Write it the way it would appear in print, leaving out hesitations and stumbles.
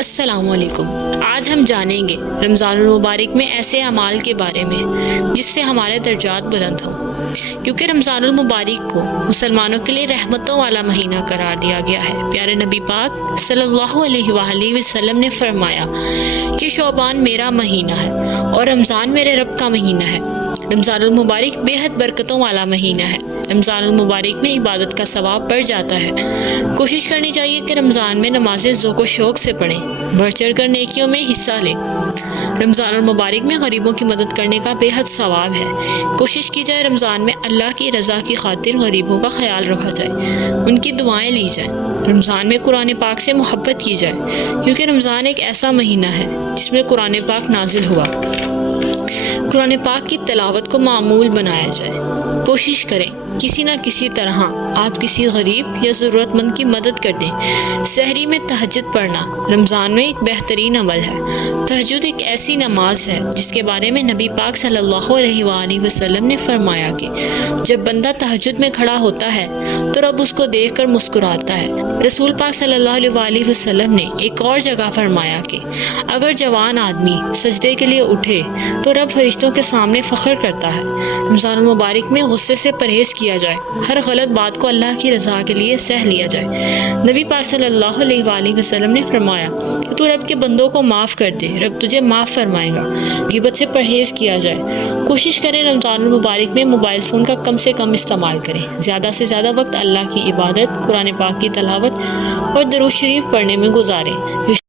السلام علیکم۔ آج ہم جانیں گے رمضان المبارک میں ایسے اعمال کے بارے میں جس سے ہمارے درجات بلند ہوں، کیونکہ رمضان المبارک کو مسلمانوں کے لیے رحمتوں والا مہینہ قرار دیا گیا ہے۔ پیارے نبی پاک صلی اللہ علیہ وآلہ وسلم نے فرمایا کہ شعبان میرا مہینہ ہے اور رمضان میرے رب کا مہینہ ہے۔ رمضان المبارک بے حد برکتوں والا مہینہ ہے۔ رمضان المبارک میں عبادت کا ثواب بڑھ جاتا ہے۔ کوشش کرنی چاہیے کہ رمضان میں نمازیں ذوق و شوق سے پڑھیں، بڑھ چڑھ کر نیکیوں میں حصہ لیں۔ رمضان المبارک میں غریبوں کی مدد کرنے کا بے حد ثواب ہے۔ کوشش کی جائے رمضان میں اللہ کی رضا کی خاطر غریبوں کا خیال رکھا جائے، ان کی دعائیں لی جائیں۔ رمضان میں قرآن پاک سے محبت کی جائے، کیونکہ رمضان ایک ایسا مہینہ ہے جس میں قرآن پاک نازل ہوا۔ قرآن پاک کی تلاوت کو معمول بنایا جائے۔ کوشش کریں کسی نہ کسی طرح آپ کسی غریب یا ضرورت مند کی مدد کر دیں۔ سحری میں تہجد پڑھنا رمضان میں ایک بہترین عمل ہے۔ تہجد ایک ایسی نماز ہے جس کے بارے میں نبی پاک صلی اللہ علیہ وآلہ وسلم نے فرمایا کہ جب بندہ تہجد میں کھڑا ہوتا ہے تو رب اس کو دیکھ کر مسکراتا ہے۔ رسول پاک صلی اللہ علیہ وآلہ وسلم نے ایک اور جگہ فرمایا کہ اگر جوان آدمی سجدے کے لیے اٹھے تو رب فرشتوں کے سامنے فخر کرتا ہے۔ رمضان المبارک میں غصے سے پرہیز کیا جائے، ہر غلط بات کو اللہ کی رضا کے لیے سہ لیا جائے۔ نبی پاک صلی اللہ علیہ وآلہ وسلم نے فرمایا کہ تو رب کے بندوں کو معاف کر دے، رب تجھے معاف فرمائے گا۔ غیبت سے پرہیز کیا جائے۔ کوشش کریں رمضان المبارک میں موبائل فون کا کم سے کم استعمال کریں۔ زیادہ سے زیادہ وقت اللہ کی عبادت، قرآن پاک کی تلاوت اور درود شریف پڑھنے میں گزاریں۔